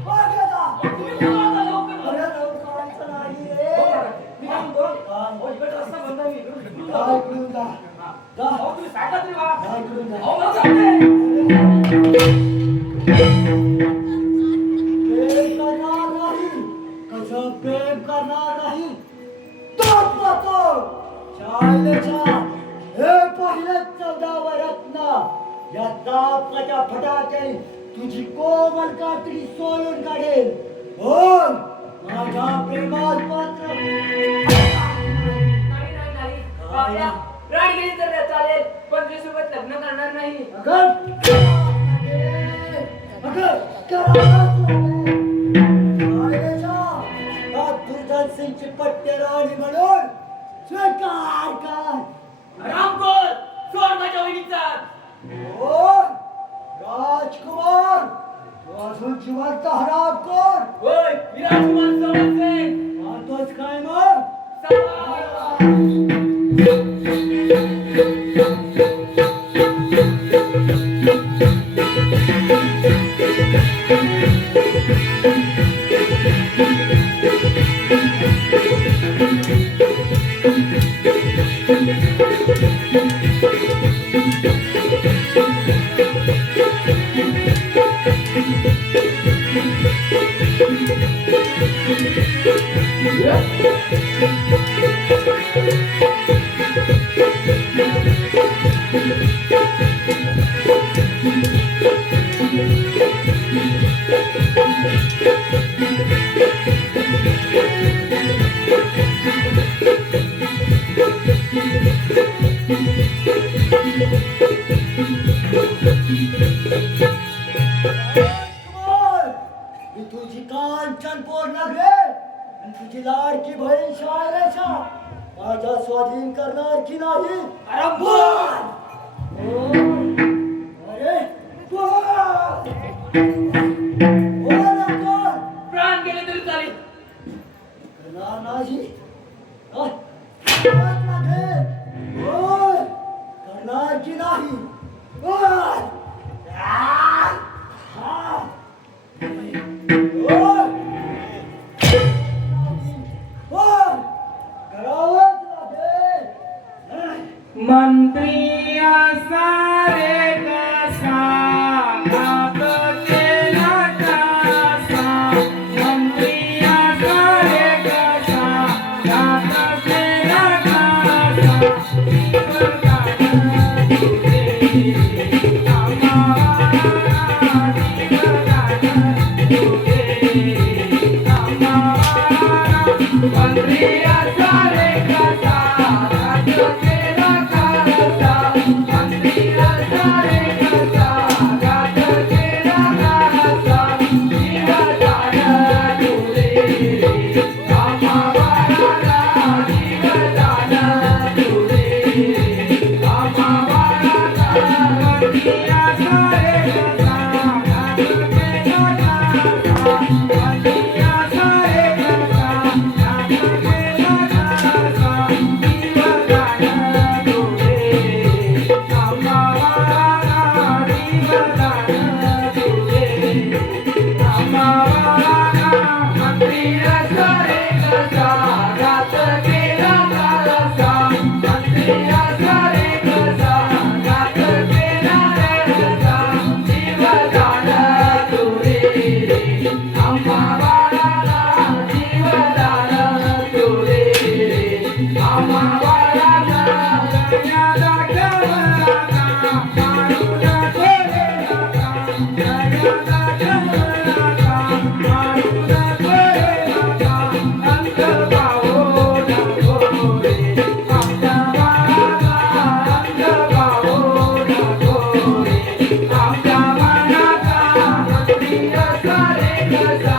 मागे जा. तुम्ही बोला आता लवकर. अरे लवकर नाही रे. प्रेम करणार नाही तोच पाहतो शाळेच्या हे पहिले 14 वरातना या तापाच्या फटाक्याने तुझी कोमल कातडी सोलून काढेल बोल माझ्या प्रेमात पात्र नाही बाप्या राड गेली तर चालेल पण तुझ्यासोबत लग्न करणार नाही अगं दुर्धन सिंगची पट्टे राणी म्हणून स्वीकार कर रामकोर सोड माझ्या वहिनीचा बोल राजकुमार तू अजून जिवंत हराम कर होय विराजकुमार सोडत मानतोच काय मग राजकुमार मी तुझी कांचन पोर लागले आणि तुझी लाडकी बहीण शाळेच्या माझ्या स्वाधीन करणार की नाही अरे बोल अरे बोल बोल प्राण गेले तरी चालेल करणार नाही बोल करणार की नाही बोल बोल बोल करावंच लागेल मंत्री असा रे कसा हात केला कसा मंत्री असा रे कसा हात केला कसा मंत्री असा रे कसा हात केला कसा मंत्री असा रे कसा हात केला कसा जीव जाण तुरे आम्हाला जीव जाण तुरे आम्हाला मंत्री असा रे कसा हात केला कसा मंत्री असा रे कसा हात केला कसा जीव जाण तुरे आम्हाला जीव जाण तुरे आम्हाला मंत्री असा रे कसा हात केला कसा मंत्री असा रे कसा हात केला कसा जीव जाण तुरे आम्हाला जीव जाण तुरे आम्हाला दयादा कमलाचा मारून थोरेलाचा दयादा कमलाचा मारून थोरेलाचा अंत पाहो ढाकोरे आमच्या बाळाचा अंत पाहो ढाकोरे आमच्या बाळाचा मंत्री असा रे कसा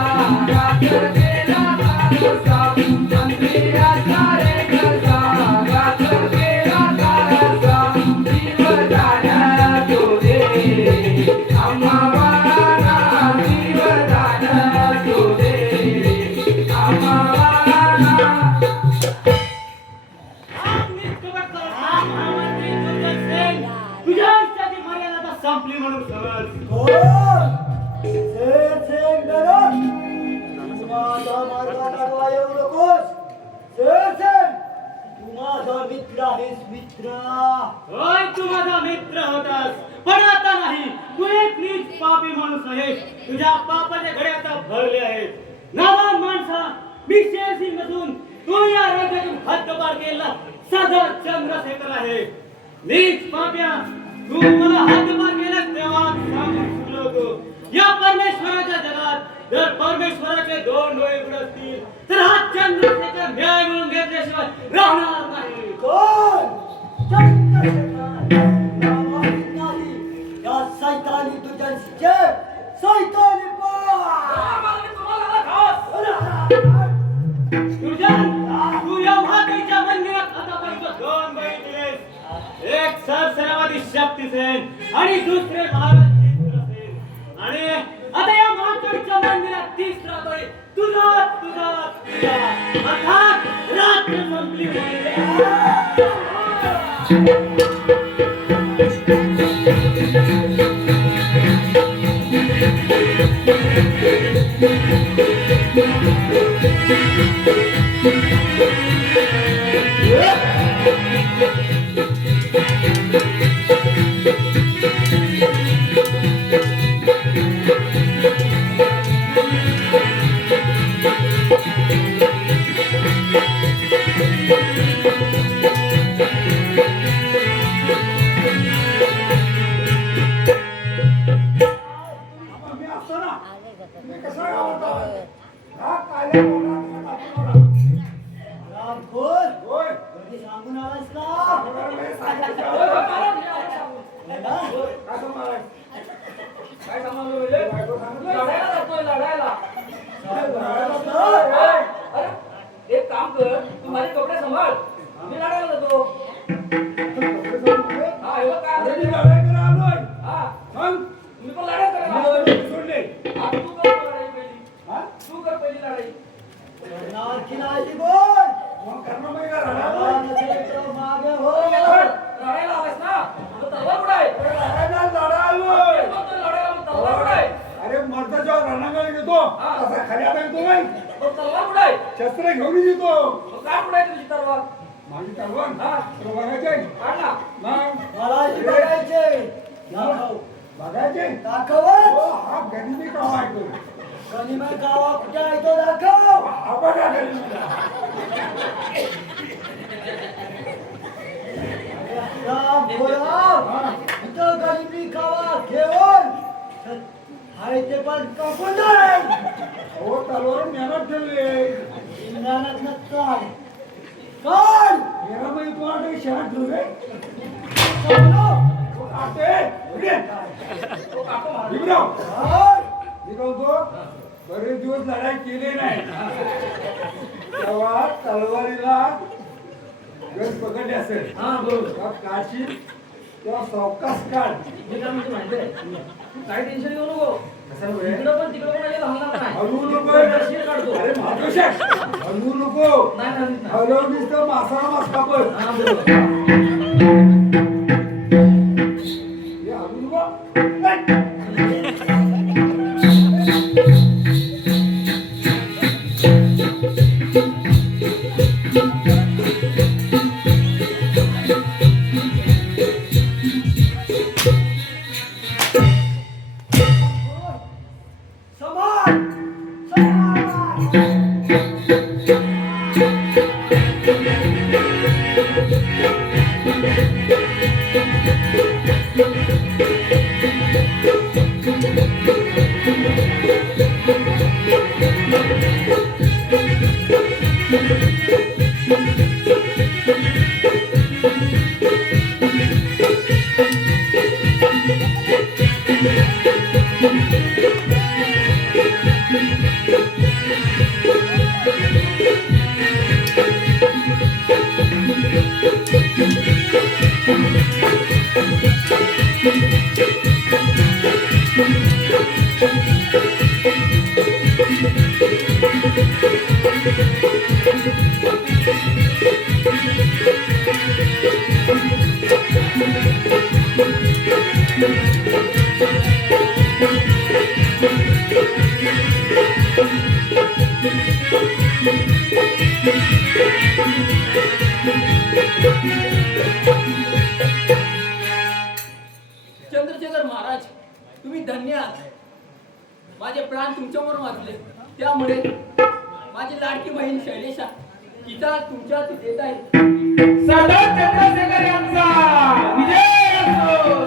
हात केला कसा मंत्री असा रे कसा हात केला कसा जीव जाण तुरे आम्हाला जीव जाण तुरे आम्हाला तुझ्या आयुष्याची मर्यादा आता संपली म्हणून समज माझा मार्गात अडवा येऊ नकोस तू माझा मित्र आहेस मित्र होय तू माझा मित्र होतास पण आता नाही तू एक नीच पापी माणूस आहेस तुझ्या पापाचे घडे आता भरले आहेत नादान माणसा मी शेरसिंग नसून तू या राज्यातून हद्दपार केला साधा चंद्रशेखर आहे. नीच पाप्या, तू मला हद्दपार केला तेव्हा सांगून चुकलो होतो. या परमेश्वराच्या जगात जर परमेश्वराचे दोन डोळे उघडतील तर हा चंद्रशेखर न्याय मिळून घेतल्याशिवाय राहणार नाही. कोण? चंद्रशेखर. नावाही नाही. या सैतानी तुझ्यांचे सैतानी दुर्जन, तू या महादेवीच्या मंदिरात आतापर्यंत दोन बळी दिलेस. एक सरसेनापती शक्तीसेन आणि दुसरे महाराज चित्रसेन. आणि आता या महाकाळीच्या मंदिरात तिसरा बळी तुझा तुझा तुझा अर्थात रात्र संपली मी असतो ना मी कसं गावात आलो? हा काल्या बोलात टाकून रामखोर. होय कधी सांगून आलास का? मी सांगितलं. हा? कसं मारायचं? काय सांगायला म्हणजे? बायको सांगितलं. लढायला जातोय, लढायला. लढायला अरे एक काम कर, तू माझे कपडे सांभाळ, मी लढायला जातो. हा, हे बघ काय अरे आहे. मी लढाई करायला आलोय. हा, सांग. मी पण लढाई करायला मी आलोय. लढाई सोडली. हा, तू कर लढाई पहिली. हा? तू कर पहिली लढाई. करणार की नाही बोल. मग करणं माहिती का लढा लढाई? नसेल तर मागे हो. लढायला आलास ना, मग तलवार उडाय. लढायला लढा आलोय. लढायला मग तलवार उडाय. अरे मर्दा जेव्हा रणांगण येतो हा. तसा खाली आता येतो नाही मग तलवार उडाय. शस्त्र घेऊन येतो. मग काय उडाय तुझी तलवार? माझी तलवार हा. तुला बघायचे काढ ना. मग मला ही बघायचे. दाखव. बघायचे दाखवच. हो, हा गनिमी कावा ऐकतो. गनिमा गावा कुठे आहे तो दाखव. हा बघा गनिमीला. राम बोला. इथं गनिमी गावा घेऊन हाय ते पण कापून जाईल. हो तलवार मेहनत ठेवले. इंद्रानात नसतात. कोण? मेरा मग तू आता शहरात ठेवले. समजलो? आते इकडे. भीमराव, हाय. मी बोलतो बरेच दिवस लढाई केली नाही तेव्हा तलवारीला गज पकडले असेल. हा, बरोबर. तेव्हा काशी तेव्हा सावकाश काढ. मी काय म्हणतो माहिती आहे? तू काय टेन्शन घेऊ नको. कशाला वेळ? इकडं पण तिकडं पण काही थांबणार नाही. हलवू शिर नको. काढतो. अरे महादोषा हलवू नको. नाही, नाही, नाही. हलवून नुसतं मासा मास कापड. हा, बरोबर. हे हलवू नको. नाही. समान. समान. चंद्रशेखर महाराज, तुम्ही धन्य आहात. माझे प्राण तुमच्यावर वाचले, त्यामुळे माझी लाडकी बहीण शैलेशा तिचा तुमच्या देत आहे. सरदार चंद्रशेखर यांचा विजय असो.